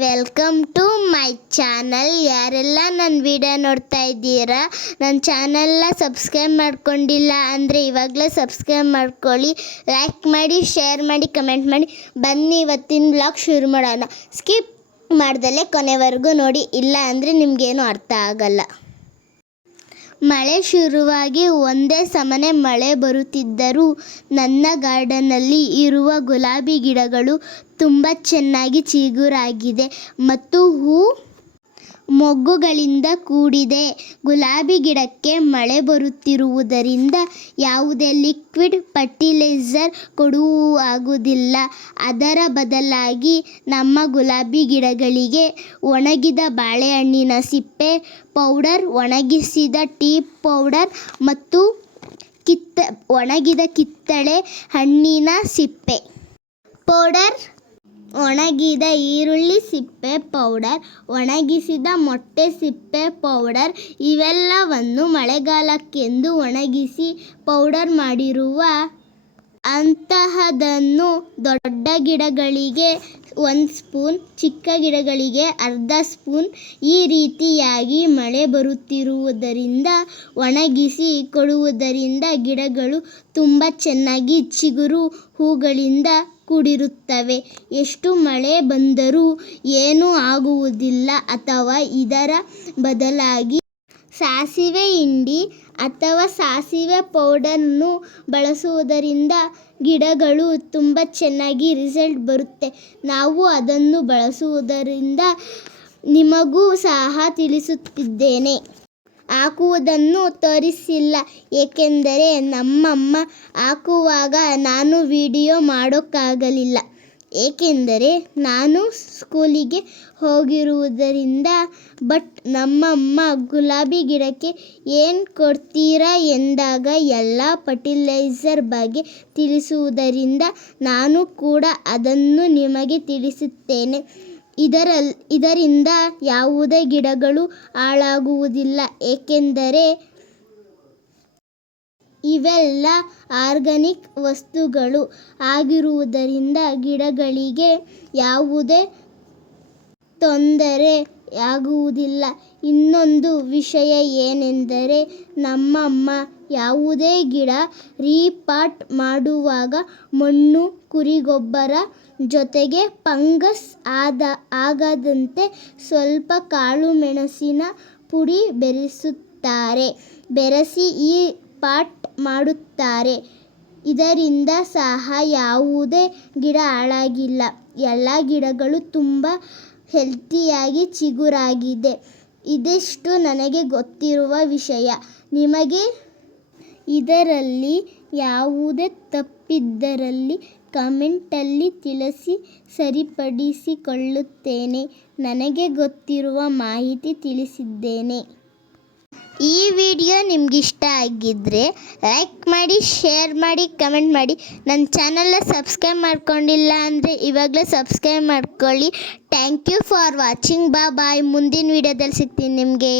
Welcome to my channel ಯಾರೆಲ್ಲ ನನ್ನ video ನೋಡ್ತಾ ಇದ್ದೀರಾ ನನ್ನ ಚಾನಲ್ನ ಸಬ್ಸ್ಕ್ರೈಬ್ ಮಾಡ್ಕೊಂಡಿಲ್ಲ ಅಂದರೆ ಇವಾಗಲೇ ಸಬ್ಸ್ಕ್ರೈಬ್ ಮಾಡ್ಕೊಳ್ಳಿ ಲೈಕ್ ಮಾಡಿ ಶೇರ್ ಮಾಡಿ ಕಮೆಂಟ್ ಮಾಡಿ. ಬನ್ನಿ, ಇವತ್ತಿನ ಬ್ಲಾಗ್ ಶುರು ಮಾಡೋಣ. ಸ್ಕಿಪ್ ಮಾಡ್ದಲ್ಲೇ ಕೊನೆವರೆಗೂ ನೋಡಿ, ಇಲ್ಲ ಅಂದರೆ ನಿಮಗೇನು ಅರ್ಥ ಆಗಲ್ಲ. ಮಳೆ ಶುರುವಾಗಿ ಒಂದೇ ಸಮನೆ ಮಳೆ ಬರುತ್ತಿದ್ದರೂ ನನ್ನ ಗಾರ್ಡನ್ನಲ್ಲಿ ಇರುವ ಗುಲಾಬಿ ಗಿಡಗಳು ತುಂಬ ಚೆನ್ನಾಗಿ ಚಿಗುರಾಗಿದೆ. ಮತ್ತು ಹೂ ಮೊಗ್ಗುಗಳಿಂದ ಕೂಡಿದೆ. ಗುಲಾಬಿ ಗಿಡಕ್ಕೆ ಮಳೆ ಬರುತ್ತಿರುವುದರಿಂದ ಯಾವುದೇ ಲಿಕ್ವಿಡ್ ಫರ್ಟಿಲೈಸರ್ ಕೊಡುವಾಗುವುದಿಲ್ಲ ಅದರ ಬದಲಾಗಿ ನಮ್ಮ ಗುಲಾಬಿ ಗಿಡಗಳಿಗೆ ಒಣಗಿದ ಬಾಳೆಹಣ್ಣಿನ ಸಿಪ್ಪೆ, ಪೌಡರ್, ಒಣಗಿಸಿದ ಟೀ ಪೌಡರ್ ಮತ್ತು ಕಿತ್ತ, ಒಣಗಿದ ಕಿತ್ತಳೆ ಹಣ್ಣಿನ ಸಿಪ್ಪೆ. ಪೌಡರ್ ಒಣಗಿದ ಈರುಳ್ಳಿ ಸಿಪ್ಪೆ ಪೌಡರ್, ಒಣಗಿಸಿದ ಮೊಟ್ಟೆ ಸಿಪ್ಪೆ ಪೌಡರ್ ಇವೆಲ್ಲವನ್ನು ಮಳೆಗಾಲಕ್ಕೆಂದು ಒಣಗಿಸಿ ಪೌಡರ್ ಮಾಡಿರುವ ಅಂತಹದನ್ನು ದೊಡ್ಡ ಗಿಡಗಳಿಗೆ ಒಂದು ಸ್ಪೂನ್, ಚಿಕ್ಕ ಗಿಡಗಳಿಗೆ ಅರ್ಧ ಸ್ಪೂನ್ ಈ ರೀತಿಯಾಗಿ ಮಳೆ ಬರುತ್ತಿರುವುದರಿಂದ, ಒಣಗಿಸಿ ಕೊಡುವುದರಿಂದ ಗಿಡಗಳು ತುಂಬ ಚೆನ್ನಾಗಿ ಚಿಗುರು ಹೂಗಳಿಂದ ಕೂಡಿರುತ್ತವೆ. ಎಷ್ಟು ಮಳೆ ಬಂದರೂ ಏನೂ ಆಗುವುದಿಲ್ಲ ಅಥವಾ ಇದರ ಬದಲಾಗಿ ಸಾಸಿವೆ ಹಿಂಡಿ ಅಥವಾ ಸಾಸಿವೆ ಪೌಡರನ್ನು ಬಳಸುವುದರಿಂದ ಗಿಡಗಳು ತುಂಬ ಚೆನ್ನಾಗಿ ರಿಸಲ್ಟ್ ಬರುತ್ತೆ. ನಾವು ಅದನ್ನು ಬಳಸುವುದರಿಂದ ನಿಮಗೂ ಸಹ ತಿಳಿಸುತ್ತಿದ್ದೇನೆ. ಹಾಕುವುದನ್ನು ತೋರಿಸಿಲ್ಲ. ಏಕೆಂದರೆ ನಮ್ಮಮ್ಮ ಹಾಕುವಾಗ ನಾನು ವಿಡಿಯೋ ಮಾಡೋಕ್ಕಾಗಲಿಲ್ಲ. ಏಕೆಂದರೆ ನಾನು ಸ್ಕೂಲಿಗೆ ಹೋಗಿರುವುದರಿಂದ, ಬಟ್ ನಮ್ಮಮ್ಮ ಗುಲಾಬಿ ಗಿಡಕ್ಕೆ ಏನು ಕೊಡ್ತೀರಾ? ಎಂದಾಗ ಎಲ್ಲ ಫರ್ಟಿಲೈಸರ್ ಬಗ್ಗೆ ತಿಳಿಸುವುದರಿಂದ ನಾನು ಕೂಡ ಅದನ್ನು ನಿಮಗೆ ತಿಳಿಸುತ್ತೇನೆ. ಇದರಿಂದ ಯಾವುದೇ ಗಿಡಗಳು ಹಾಳಾಗುವುದಿಲ್ಲ. ಏಕೆಂದರೆ ಇವೆಲ್ಲ ಆರ್ಗಾನಿಕ್ ವಸ್ತುಗಳು. ಆಗಿರುವುದರಿಂದ ಗಿಡಗಳಿಗೆ ಯಾವುದೇ ತೊಂದರೆ ಆಗುವುದಿಲ್ಲ ಇನ್ನೊಂದು ವಿಷಯ ಏನೆಂದರೆ ನಮ್ಮಮ್ಮ ಯಾವುದೇ ಗಿಡ ರೀಪಾಟ್ ಮಾಡುವಾಗ ಮಣ್ಣು, ಕುರಿಗೊಬ್ಬರ ಜೊತೆಗೆ ಫಂಗಸ್ ಆದ, ಆಗದಂತೆ ಸ್ವಲ್ಪ ಕಾಳು ಮೆಣಸಿನ ಪುಡಿ ಬೆರೆಸುತ್ತಾರೆ. ಬೆರೆಸಿ ಈ ಪಾಟ್ ಮಾಡುತ್ತಾರೆ. ಇದರಿಂದ ಸಹ ಯಾವುದೇ ಗಿಡ ಹಾಳಾಗಿಲ್ಲ. ಎಲ್ಲ ಗಿಡಗಳು ತುಂಬ ಹೆಲ್ತಿಯಾಗಿ ಚಿಗುರಾಗಿದೆ. ಇದಿಷ್ಟು ನನಗೆ ಗೊತ್ತಿರುವ ವಿಷಯ. ನಿಮಗೆ ಇದರಲ್ಲಿ ಯಾವುದೇ ತಪ್ಪಿದ್ದರಲ್ಲಿ ಕಮೆಂಟಲ್ಲಿ ತಿಳಿಸಿ ಸರಿಪಡಿಸಿಕೊಳ್ಳುತ್ತೇನೆ. ನನಗೆ ಗೊತ್ತಿರುವ ಮಾಹಿತಿ ತಿಳಿಸಿದ್ದೇನೆ. ಈ ವಿಡಿಯೋ ನಿಮ್ಗೆ ಇಷ್ಟ ಆಗಿದ್ದರೆ ಲೈಕ್ ಮಾಡಿ ಶೇರ್ ಮಾಡಿ ಕಮೆಂಟ್ ಮಾಡಿ. ನನ್ನ ಚಾನಲ್ನ ಸಬ್ಸ್ಕ್ರೈಬ್ ಮಾಡ್ಕೊಂಡಿಲ್ಲ ಅಂದರೆ ಇವಾಗಲೇ ಸಬ್ಸ್ಕ್ರೈಬ್ ಮಾಡ್ಕೊಳ್ಳಿ. ಥ್ಯಾಂಕ್ ಯು ಫಾರ್ ವಾಚಿಂಗ್ ಬಾ ಬಾಯ್ ಮುಂದಿನ ವಿಡಿಯೋದಲ್ಲಿ ಸಿಗ್ತೀನಿ ನಿಮಗೆ.